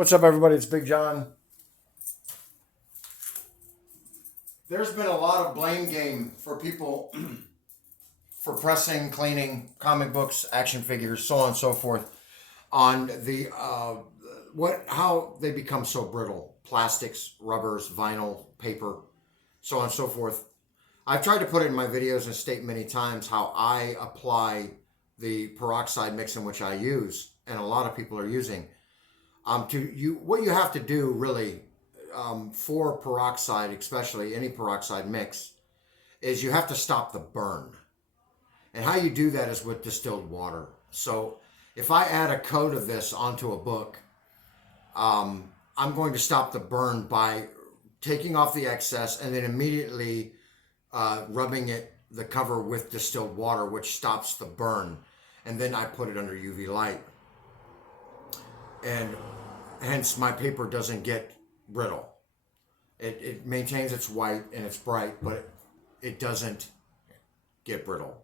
What's up, everybody? It's Big John. There's been a lot of blame game for people for pressing, cleaning comic books, action figures, so on and so forth, on the how they become so brittle: plastics, rubbers, vinyl, paper, so on and so forth. I've tried to put it in my videos and state many times how I apply the peroxide mix in which I use, and a lot of people are using. What you have to do really for peroxide, especially any peroxide mix, is you have to stop the burn. And how you do that is with distilled water. So if I add a coat of this onto a book, I'm going to stop the burn by taking off the excess and then immediately rubbing the cover with distilled water, which stops the burn. And then I put it under UV light. And hence my paper doesn't get brittle. It maintains its white and it's bright, but it doesn't get brittle.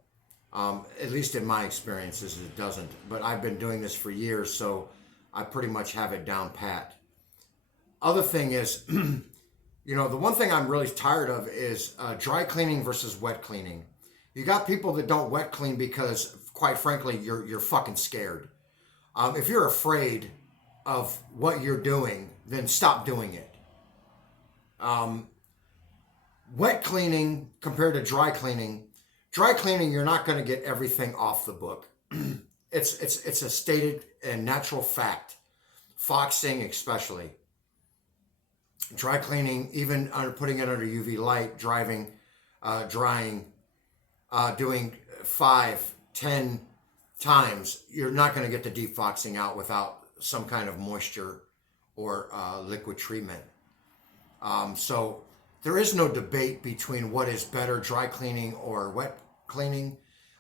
At least in my experiences, it doesn't. But I've been doing this for years, so I pretty much have it down pat. Other thing is, the one thing I'm really tired of is dry cleaning versus wet cleaning. You got people that don't wet clean because, quite frankly, you're fucking scared. If you're afraid of what you're doing, then stop doing it. Wet cleaning compared to dry cleaning, you're not going to get everything off the book. It's a stated and natural fact. Foxing especially. Dry cleaning, even putting it under UV light, drying, doing 5, 10 times, you're not going to get the deep foxing out without some kind of moisture or liquid treatment. So there is no debate between what is better, dry cleaning or wet cleaning.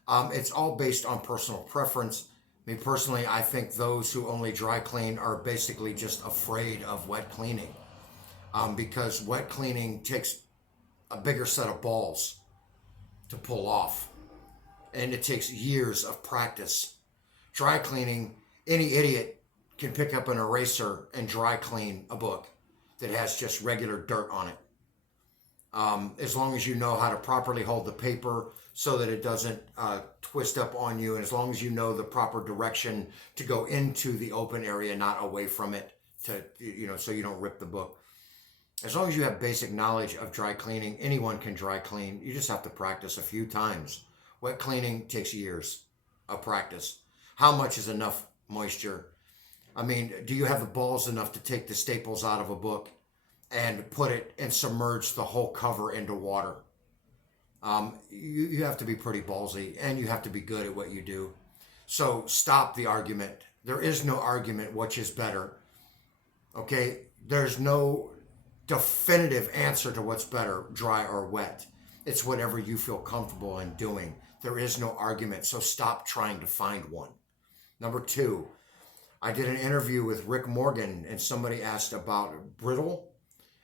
It's all based on personal preference. Me personally, I think those who only dry clean are basically just afraid of wet cleaning, because wet cleaning takes a bigger set of balls to pull off, and it takes years of practice. Dry cleaning, any idiot can pick up an eraser and dry clean a book that has just regular dirt on it. As long as you know how to properly hold the paper so that it doesn't twist up on you, and as long as you know the proper direction to go into the open area, not away from it, so you don't rip the book. As long as you have basic knowledge of dry cleaning, anyone can dry clean. You just have to practice a few times. Wet cleaning takes years of practice. How much is enough moisture? I mean, do you have the balls enough to take the staples out of a book and put it and submerge the whole cover into water? You have to be pretty ballsy, and you have to be good at what you do. So stop the argument. There is no argument which is better. Okay? There's no definitive answer to what's better, dry or wet. It's whatever you feel comfortable in doing. There is no argument, so stop trying to find one. Number 2, I did an interview with Rick Morgan, and somebody asked about brittle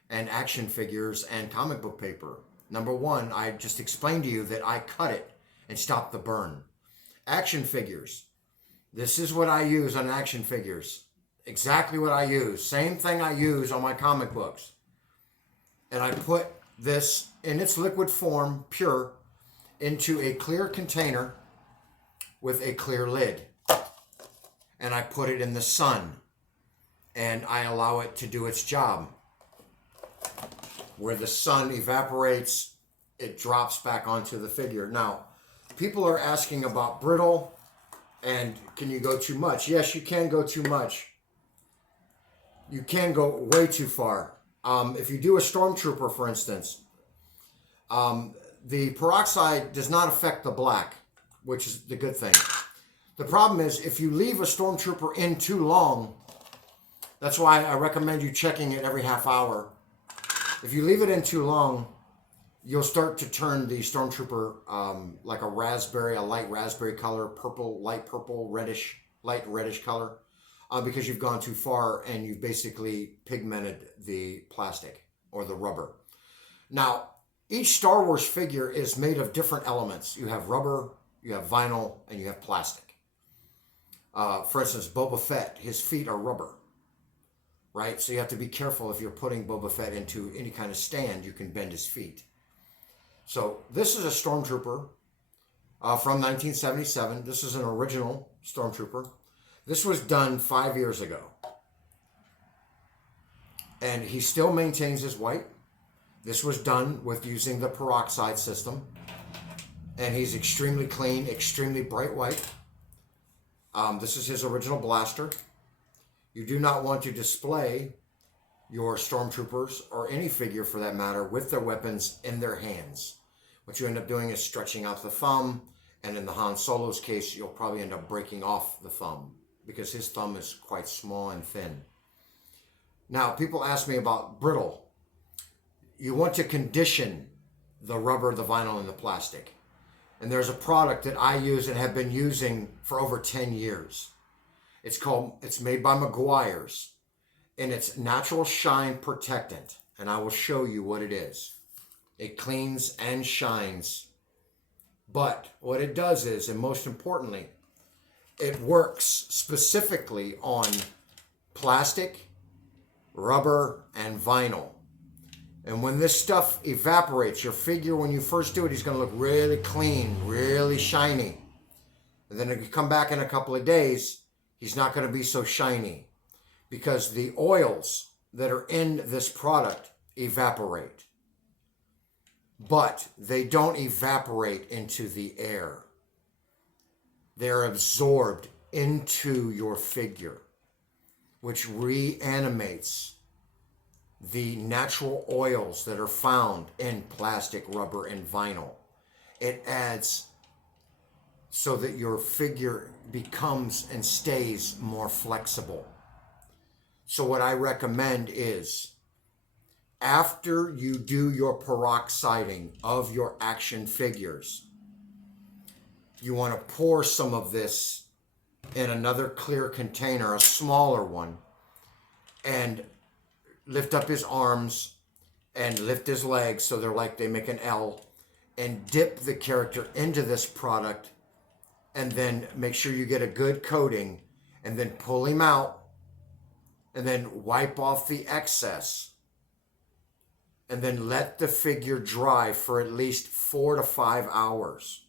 and action figures and comic book paper. Number 1, I just explained to you that I cut it and stop the burn. Action figures. This is what I use on action figures. Exactly what I use. Same thing I use on my comic books. And I put this in its liquid form, pure, into a clear container with a clear lid. And I put it in the sun, and I allow it to do its job. Where the sun evaporates, it drops back onto the figure. Now, people are asking about brittle, and can you go too much? Yes, you can go too much. You can go way too far. If you do a stormtrooper, for instance, the peroxide does not affect the black, which is the good thing. The problem is if you leave a stormtrooper in too long, that's why I recommend you checking it every half hour. If you leave it in too long, you'll start to turn the stormtrooper like a light raspberry color, light purple, light reddish color, because you've gone too far and you've basically pigmented the plastic or the rubber. Now, each Star Wars figure is made of different elements. You have rubber, you have vinyl, and you have plastic. For instance, Boba Fett, his feet are rubber. right? So you have to be careful if you're putting Boba Fett into any kind of stand, you can bend his feet. So this is a Stormtrooper from 1977. This is an original Stormtrooper. This was done 5 years ago. And he still maintains his white. This was done with using the peroxide system. And he's extremely clean, extremely bright white. This is his original blaster. You do not want to display your Stormtroopers, or any figure for that matter, with their weapons in their hands. What you end up doing is stretching out the thumb, and in the Han Solo's case, you'll probably end up breaking off the thumb because his thumb is quite small and thin. Now, people ask me about brittle. You want to condition the rubber, the vinyl, and the plastic. And there's a product that I use and have been using for over 10 years. It's made by Meguiar's, and it's Natural Shine Protectant. And I will show you what it is. It cleans and shines. But what it does is, and most importantly, it works specifically on plastic, rubber, and vinyl. And when this stuff evaporates, your figure, when you first do it, he's going to look really clean, really shiny. And then if you come back in a couple of days, he's not going to be so shiny because the oils that are in this product evaporate. But they don't evaporate into the air. They're absorbed into your figure, which reanimates the natural oils that are found in plastic, rubber, and vinyl. It adds so that your figure becomes and stays more flexible. So what I recommend is, after you do your peroxiding of your action figures, you want to pour some of this in another clear container, a smaller one, and lift up his arms and lift his legs so they make an L, and dip the character into this product, and then make sure you get a good coating, and then pull him out, and then wipe off the excess, and then let the figure dry for at least 4 to 5 hours.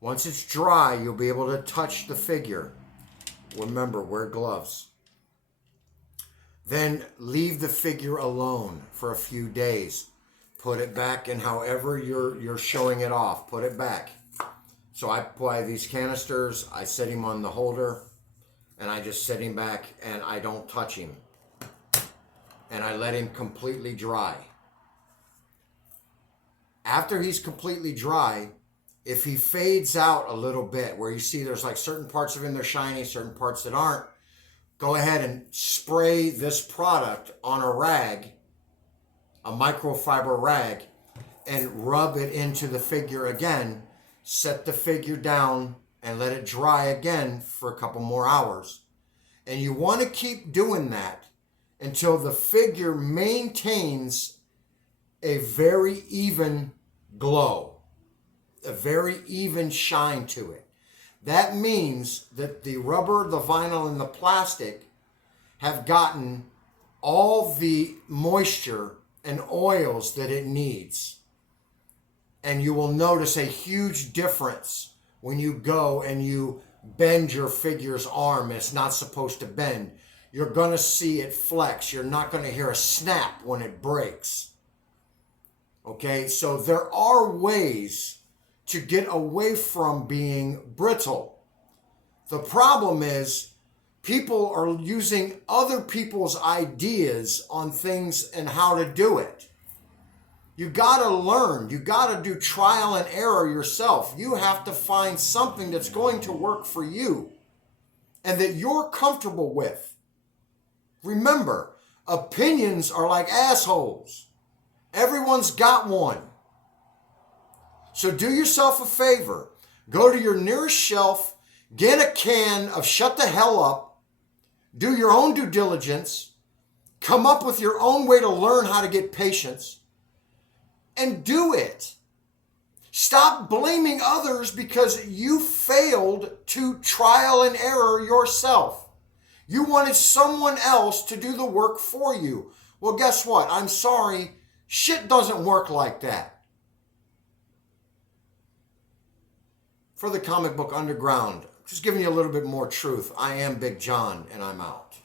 Once it's dry, you'll be able to touch the figure. Remember, wear gloves. Then leave the figure alone for a few days. Put it back in however you're showing it off. Put it back. So I apply these canisters, I set him on the holder, and I just set him back and I don't touch him. And I let him completely dry. After he's completely dry, if he fades out a little bit, where you see there's like certain parts of him that are shiny, certain parts that aren't, go ahead and spray this product on a rag, a microfiber rag, and rub it into the figure again. Set the figure down and let it dry again for a couple more hours. And you want to keep doing that until the figure maintains a very even glow, a very even shine to it. That means that the rubber, the vinyl, and the plastic have gotten all the moisture and oils that it needs. And you will notice a huge difference when you go and you bend your figure's arm. It's not supposed to bend. You're going to see it flex. You're not going to hear a snap when it breaks. Okay, so there are ways to get away from being brittle. The problem is people are using other people's ideas on things and how to do it. You got to learn. You got to do trial and error yourself. You have to find something that's going to work for you and that you're comfortable with. Remember, opinions are like assholes. Everyone's got one. So do yourself a favor. Go to your nearest shelf, get a can of Shut the Hell Up, do your own due diligence, come up with your own way to learn how to get patience, and do it. Stop blaming others because you failed to trial and error yourself. You wanted someone else to do the work for you. Well, guess what? I'm sorry. Shit doesn't work like that. For the Comic Book Underground, just giving you a little bit more truth. I am Big John, and I'm out.